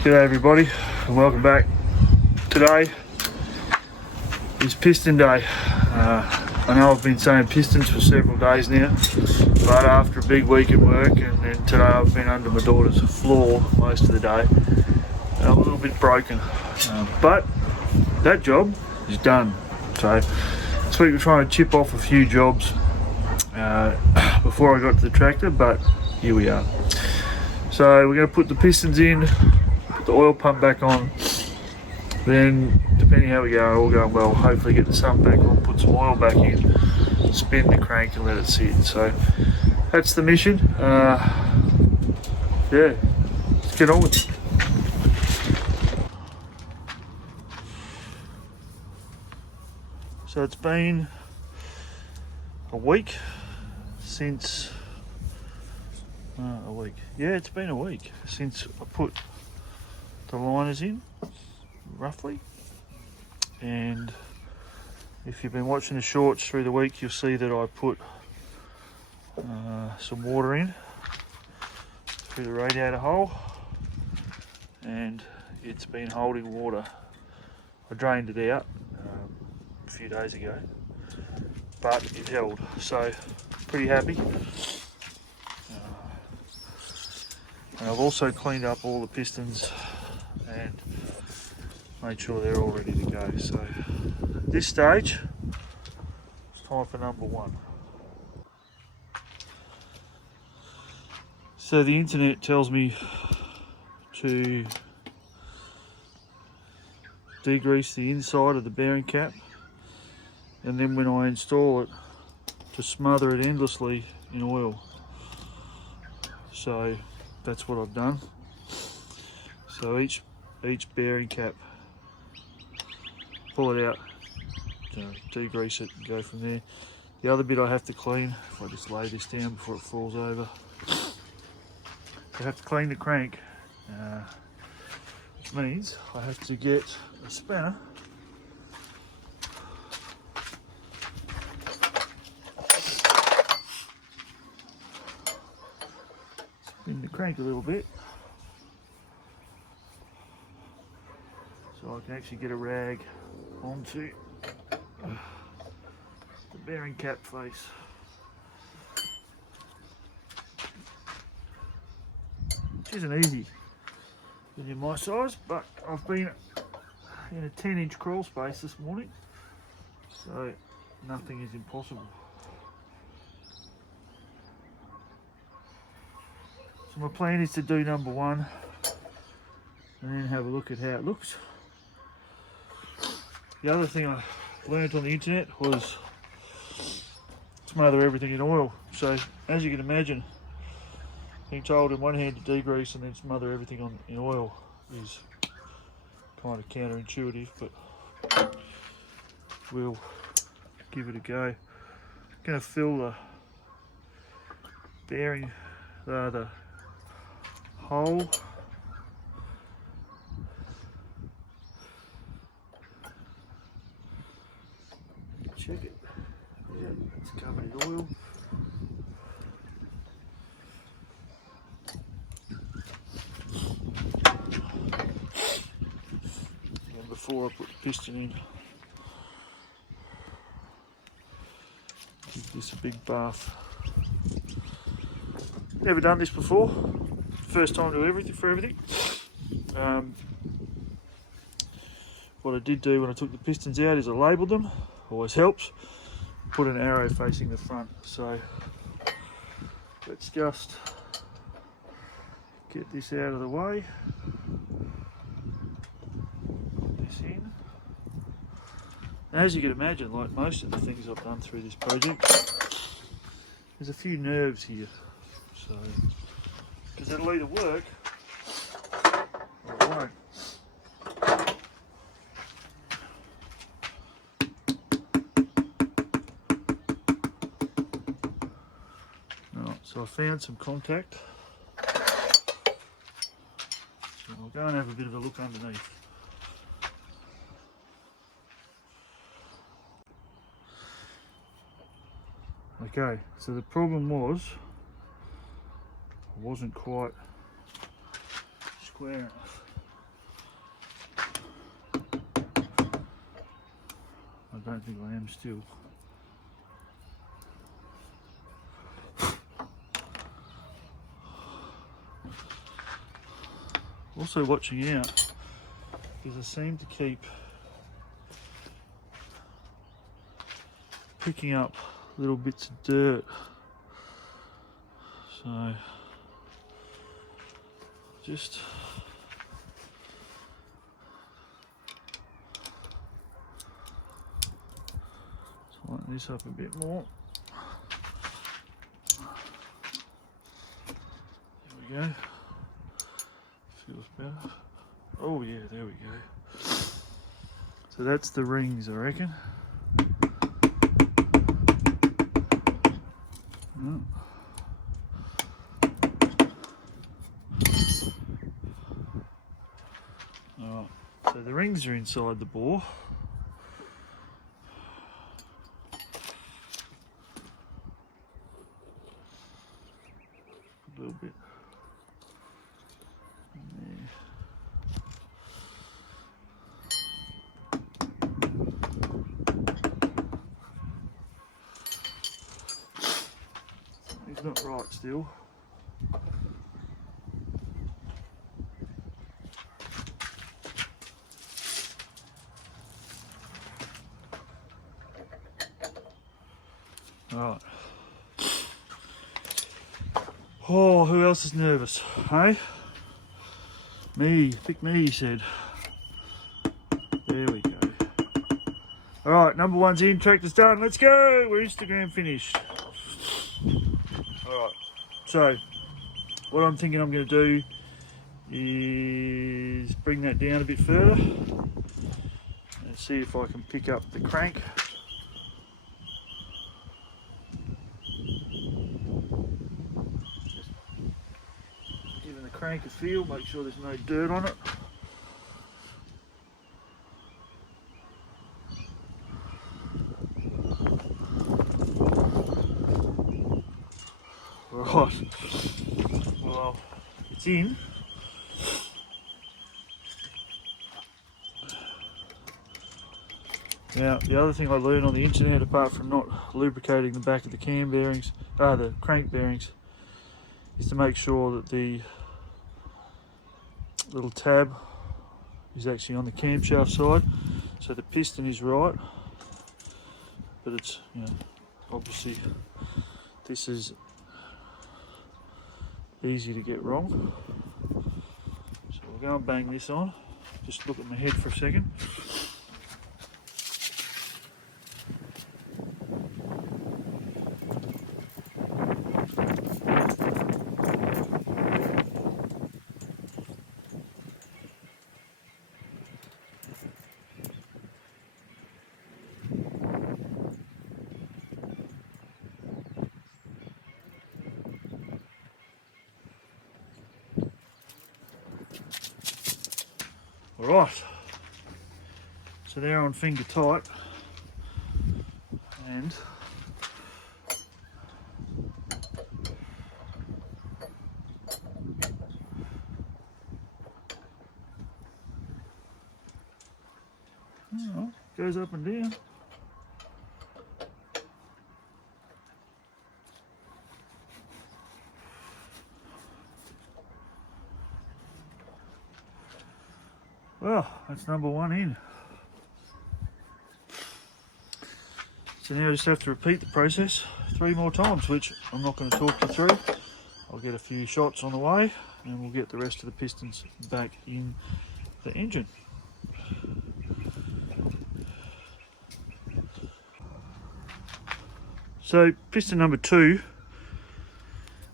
G'day everybody and welcome back. Today is piston day. I know I've been saying pistons for several days now, but after a big week at work and then today I've been under my daughter's floor most of the day and I'm a little bit broken, but that job is done. So this week we're trying to chip off a few jobs before I got to the tractor, but here we are. So we're going to put the pistons in, put the oil pump back on, then depending how we go, all going well, hopefully get the sump back on, put some oil back in, spin the crank and let it sit. So that's the mission. Yeah, let's get on with it. So it's been a week since it's been a week since I put the liners in, roughly. And if you've been watching the shorts through the week, you'll see that I put some water in through the radiator hole, and it's been holding water. I drained it out a few days ago, but it held, so pretty happy. And I've also cleaned up all the pistons and made sure they're all ready to go. So at this stage, it's time for number one. So the internet tells me to degrease the inside of the bearing cap, and then when I install it, to smother it endlessly in oil. So that's what I've done. So each bearing cap, pull it out, degrease it and go from there. The other bit I have to clean, if I just lay this down before it falls over, I have to clean the crank, which means I have to get a spanner spin the crank a little bit so I can actually get a rag onto the bearing cap face. Which isn't easy when you're my size, but I've been in a 10-inch crawl space this morning, so nothing is impossible. So my plan is to do number one and then have a look at how it looks. The other thing I learned on the internet was smother everything in oil. So as you can imagine, being told in one hand to degrease and then smother everything in oil is kind of counterintuitive, but we'll give it a go. I'm going to fill the bearing, the hole. Check it. Yeah, it's covered in oil. And before I put the piston in, give this a big bath. Never done this before. First time to everything for everything. What I did do when I took the pistons out is I labelled them. Always helps. Put an arrow facing the front. So let's just get this out of the way. Put this in. As you can imagine, like most of the things I've done through this project, there's a few nerves here. So, because it'll either work or it won't. So I found some contact, so I'll go and have a bit of a look underneath. Okay, so the problem was I wasn't quite square enough. I don't think I am still. Also watching out because I seem to keep picking up little bits of dirt. So just lighten this up a bit more. There we go. Feels better. Oh yeah, there we go. So that's the rings, I reckon. Oh. Alright, so the rings are inside the bore. A little bit in there. It's not right still. Right. Oh, who else is nervous? Hey? Me. Pick me, he said. There we go. Alright, number one's in, tractor's done. Let's go! We're Instagram finished. Alright, so what I'm thinking I'm going to do is bring that down a bit further and see if I can pick up the crank. Just giving the crank a feel, make sure there's no dirt on it. Right, well, it's in. Now, the other thing I learned on the internet, apart from not lubricating the back of the cam bearings, the crank bearings, is to make sure that the little tab is actually on the camshaft side, so the piston is right. But it's, you know, obviously this is easy to get wrong. So we'll go and bang this on. Just look at my head for a second. Alright, so they're on finger tight, and goes up and down. Well, that's number one in. So now I just have to repeat the process 3 more times, which I'm not going to talk you through. I'll get a few shots on the way and we'll get the rest of the pistons back in the engine. So piston number 2,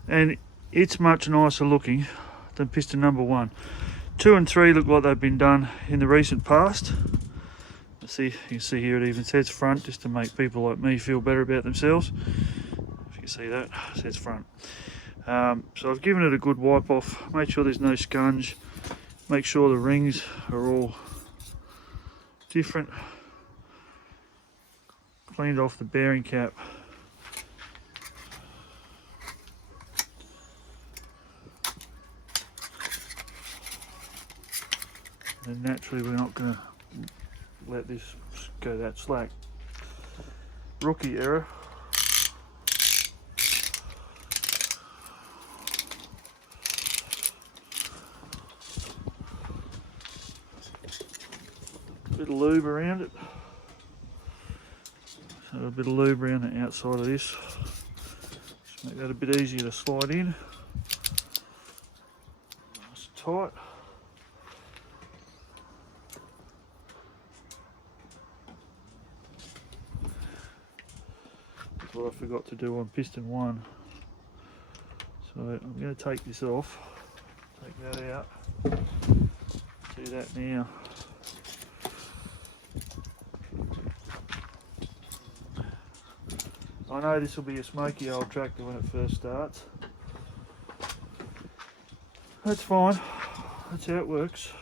and it's much nicer looking than piston number 1. 2 and 3 look like they've been done in the recent past. See, you can see here it even says front, just to make people like me feel better about themselves. If you can see that, it says front. So I've given it a good wipe off, make sure there's no scunge, make sure the rings are all different. Cleaned off the bearing cap. And naturally we're not going to let this go that slack. rookie error. Bit of lube around it. So a bit of lube around the outside of this. Just make that a bit easier to slide in. Nice and tight. That's what I forgot to do on piston 1. So I'm going to take this off. Take that out. Do that now. I know this will be a smoky old tractor when it first starts. That's fine. That's how it works.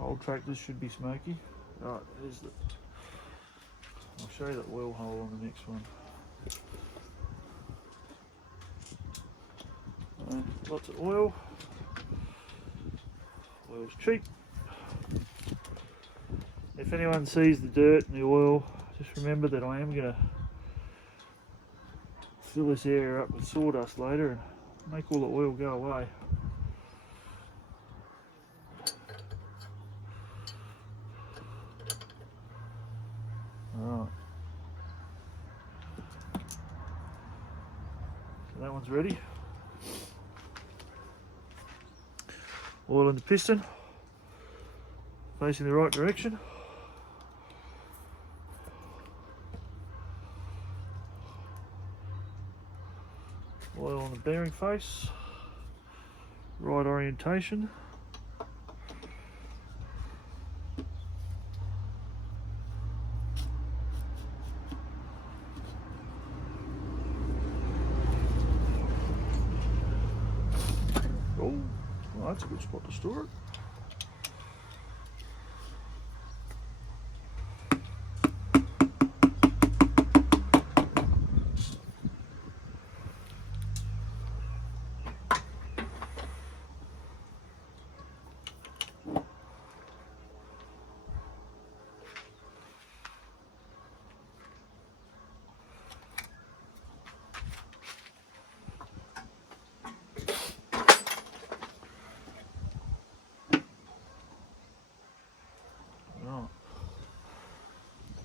Old tractors should be smoky. Right, there's the. I'll show you that oil hole on the next one. Lots of oil. Oil's cheap. If anyone sees the dirt and the oil, just remember that I am going to fill this area up with sawdust later and make all the oil go away. Alright. So that one's ready. Oil in the piston, facing the right direction. Oil on the bearing face, right orientation. Oh, well, that's a good spot to store it.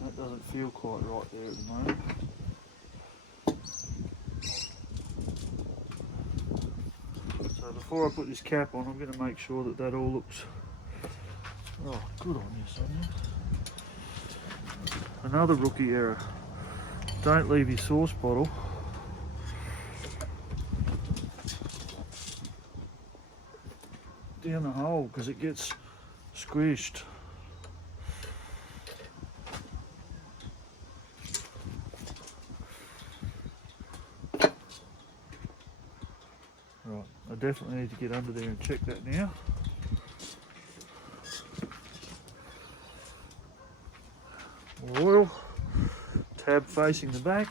That doesn't feel quite right there at the moment. So before I put this cap on, I'm going to make sure that that all looks good on you, Sonia. Another rookie error. Don't leave your sauce bottle down the hole because it gets squished. Right, I definitely need to get under there and check that now. More oil, tab facing the back.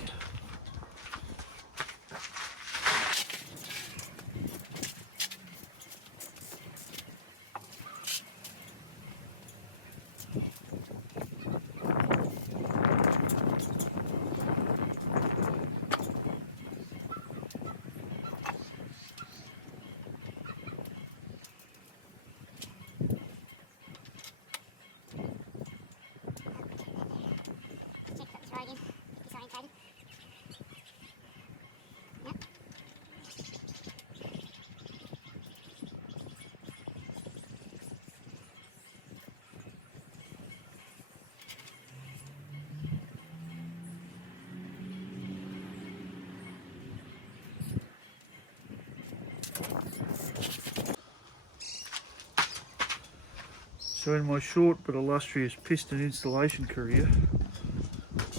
So in my short but illustrious piston installation career,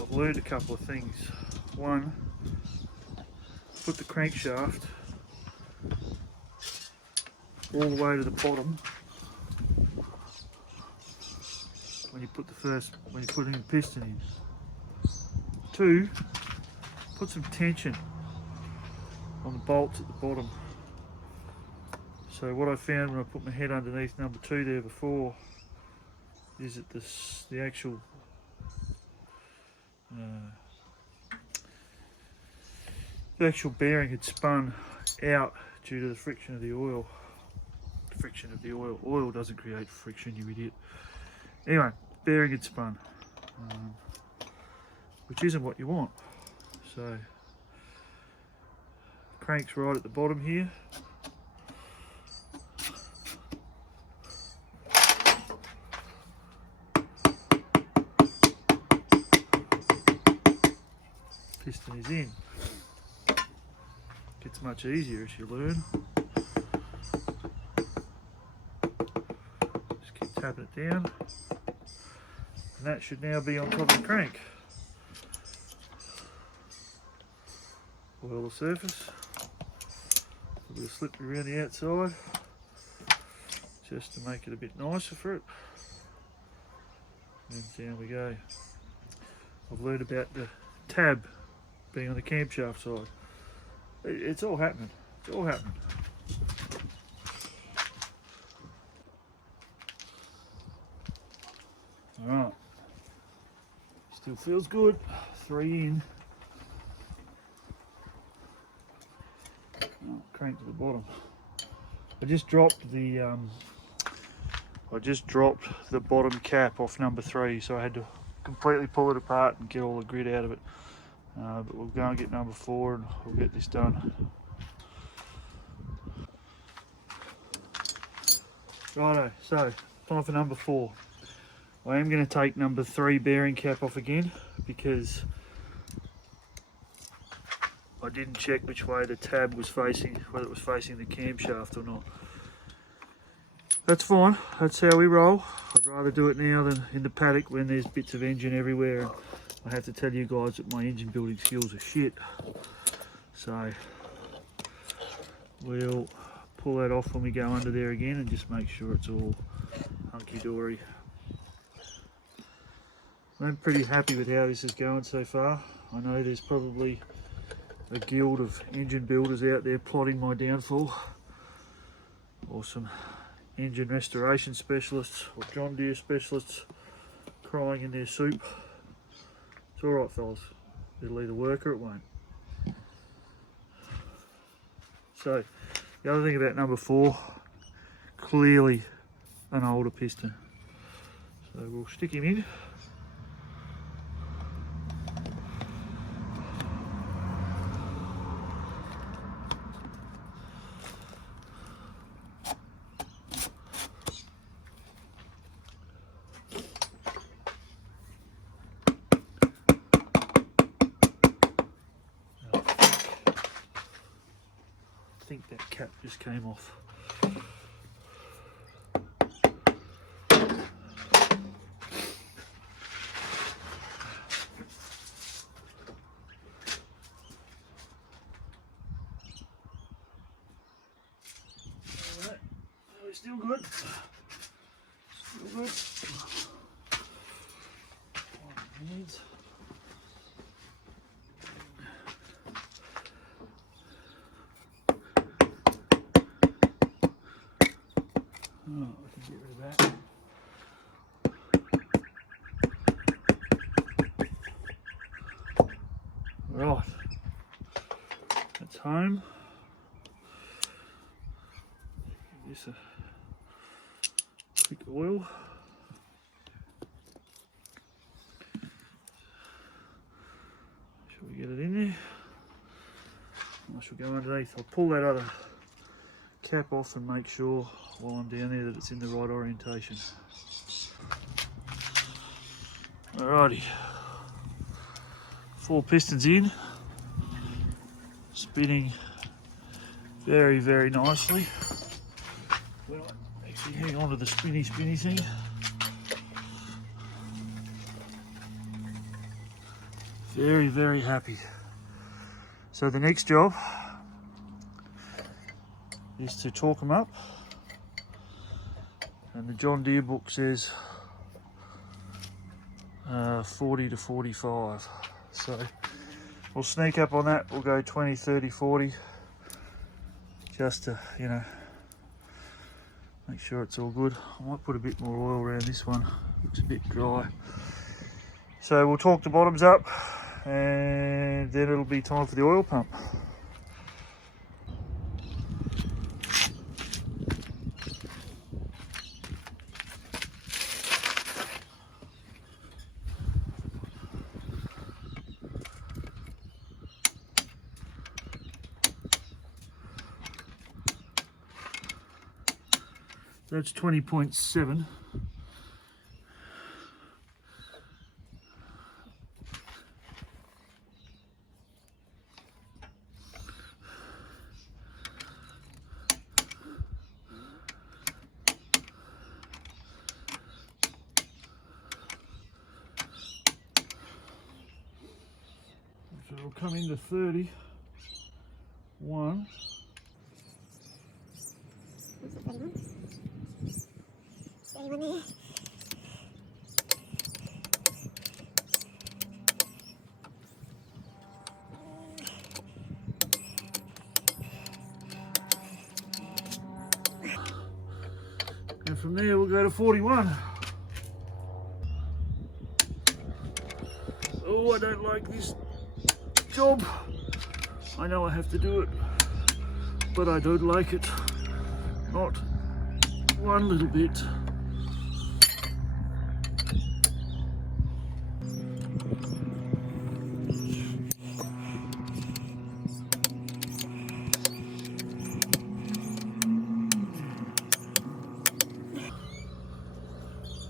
I've learned a couple of things. One, put the crankshaft all the way to the bottom when you put in the piston in. Two, put some tension on the bolts at the bottom. So what I found when I put my head underneath number 2 there before is that the actual the actual bearing had spun out due to the friction of the oil. Friction of the oil. Oil doesn't create friction, you idiot. Anyway, bearing had spun, which isn't what you want. So, crank's right at the bottom here. Piston is in. Gets much easier as you learn. Just keep tapping it down. And that should now be on top of the crank. Oil the surface. A bit of slippery around the outside. Just to make it a bit nicer for it. And down we go. I've learned about the tab being on the camshaft side. It's all happening. It's all happening. Alright. Still feels good. 3 in. Oh, crank to the bottom. I just dropped the bottom cap off number 3, so I had to completely pull it apart and get all the grit out of it. But we'll go and get number 4 and we'll get this done. Righto, so time for number 4. I am going to take number 3 bearing cap off again because I didn't check which way the tab was facing, whether it was facing the camshaft or not. That's fine, that's how we roll. I'd rather do it now than in the paddock when there's bits of engine everywhere. And I have to tell you guys that my engine building skills are shit. So we'll pull that off when we go under there again and just make sure it's all hunky-dory. I'm pretty happy with how this is going so far. I know there's probably a guild of engine builders out there plotting my downfall, or some engine restoration specialists or John Deere specialists crying in their soup. It's alright fellas, it'll either work or it won't. So the other thing about number 4, clearly an older piston. So we'll stick him in. I think that cap just came off. Alright, we're still good. Still good. Needs. Oh, we can get rid of that. Right, that's home. Give this a quick oil. Should we get it in there? I shall go underneath. I'll pull that other cap off and make sure while I'm down there that it's in the right orientation. Alrighty, 4 pistons in, spinning very, very nicely. Well, actually hang on to the spinny thing. Very, very happy. So the next job is to torque them up, and the John Deere book says 40 to 45, so we'll sneak up on that. We'll go 20, 30, 40 just to, you know, make sure it's all good. I might put a bit more oil around this one, looks a bit dry. So we'll torque the bottoms up and then it'll be time for the oil pump. That's 20.7. So it'll come into 31. There. And from there we'll go to 41. Oh, I don't like this job. I know I have to do it, but I don't like it. Not one little bit.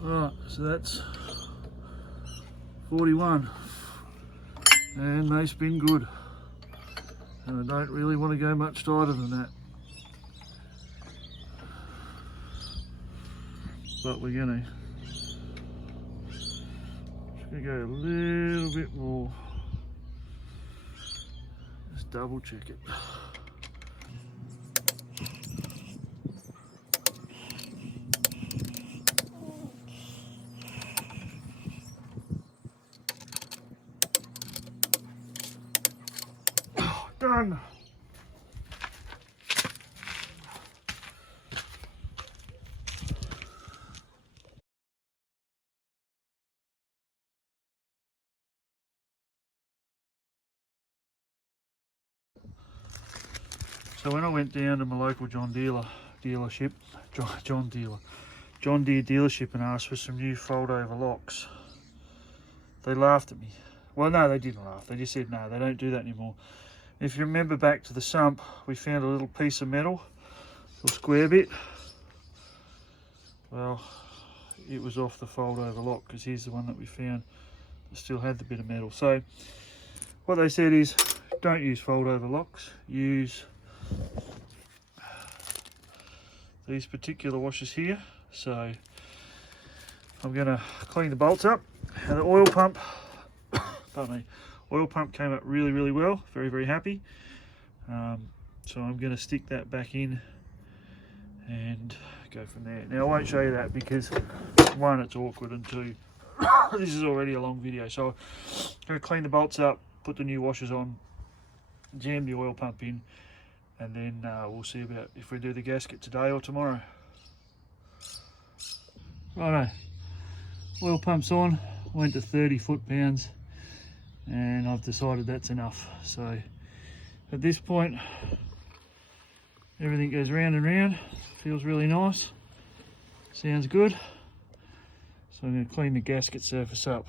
Right, so that's 41, and they spin good, and I don't really want to go much tighter than that, but we're gonna go a little bit more. Just double check it. Done. So when I went down to my local John Deere dealership and asked for some new fold over locks, they laughed at me. Well, no, they didn't laugh. They just said, no, they don't do that anymore. If you remember back to the Sump, we found a little piece of metal, a little square bit. Well, it was off the fold over lock, because here's the one that we found that still had the bit of metal. So what they said is, don't use fold over locks, use these particular washers here. So I'm going to clean the bolts up. And the oil pump, pardon me, oil pump came up really well, very happy. So I'm going to stick that back in and go from there. Now I won't show you that because one, it's awkward, and two, this is already a long video. So I'm going to clean the bolts up, put the new washers on, jam the oil pump in, and then we'll see about if we do the gasket today or tomorrow. Righto, oil pump's on, went to 30 foot-pounds, and I've decided that's enough. So at this point, everything goes round and round, feels really nice, sounds good. So I'm going to clean the gasket surface up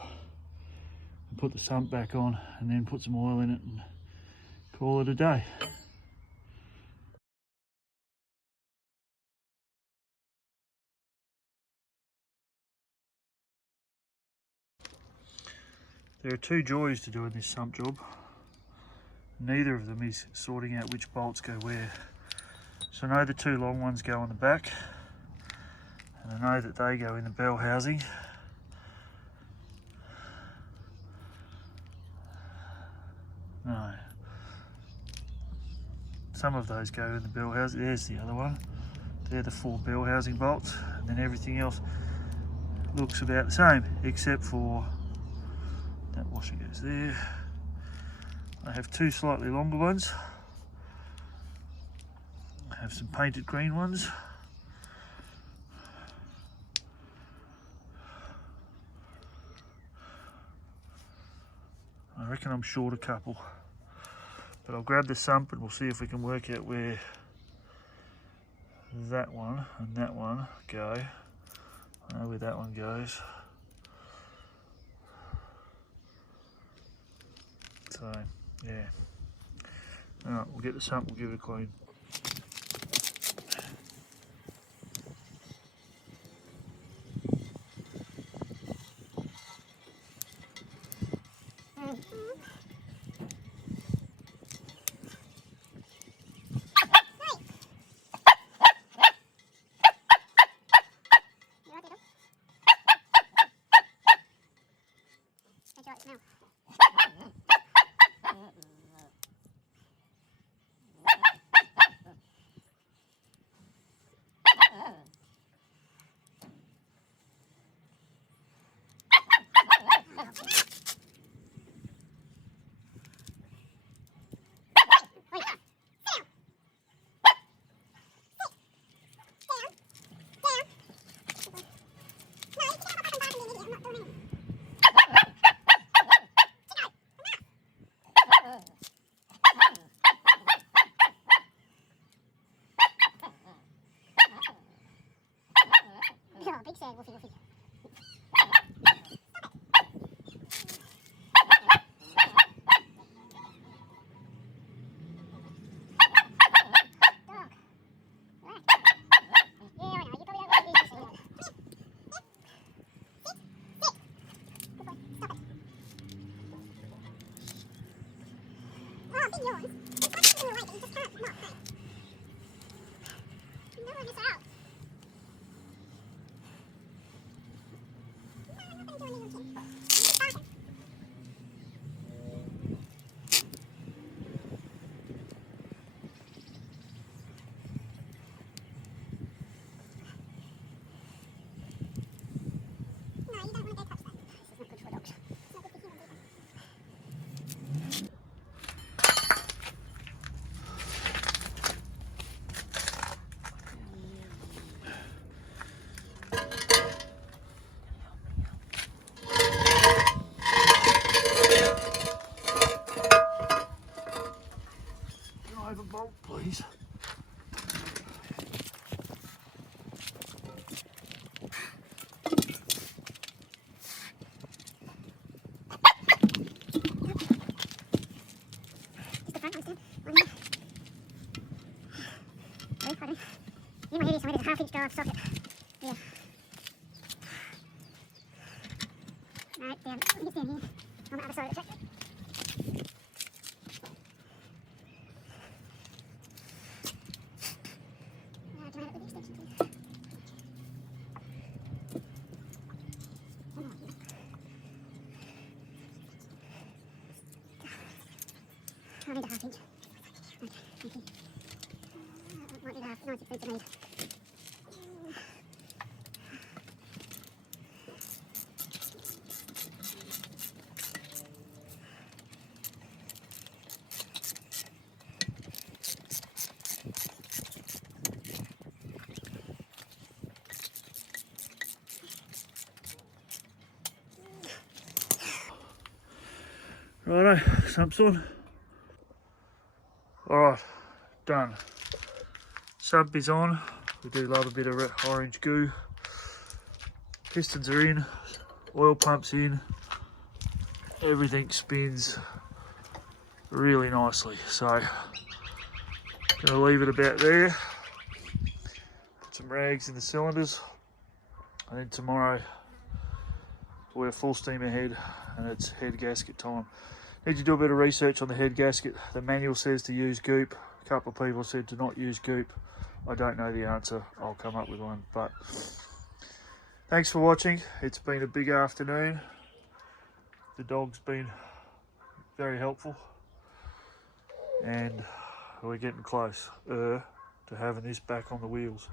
and put the sump back on, and then put some oil in it and call it a day. There are two joys to doing this sump job. Neither of them is sorting out which bolts go where. So I know the two long ones go on the back, and I know that they go in the bell housing. No. Some of those go in the bell housing. There's the other one. They're the 4 bell housing bolts, and then everything else looks about the same, except for that washer goes there. I have 2 slightly longer ones. I have some painted green ones. reckon I'm short a couple. But I'll grab the sump and we'll see if we can work out where that one and that one go. I know where that one goes. So, yeah. Alright, we'll get the sump, we'll give it a clean. Big sag, woofy, woofy. Bolt, please. You might hear this, I made a half-inch drive socket. Yeah. Right, down. It's down here. On the other side of the tractor. Do you want it with the extension, please? I need a half-inch. Okay, thank you. Might need a half, 90 feet to need. Righto, sump's on. Alright, done. Sump is on. We do love a bit of orange goo. Pistons are in, oil pumps in. Everything spins really nicely. So, gonna leave it about there. Put some rags in the cylinders. And then tomorrow we're full steam ahead and it's head gasket time. Need to do a bit of research on the head gasket. The manual says to use goop. A couple of people said to not use goop. I don't know the answer. I'll come up with one. But thanks for watching. It's been a big afternoon. The dog's been very helpful. And we're getting close to having this back on the wheels.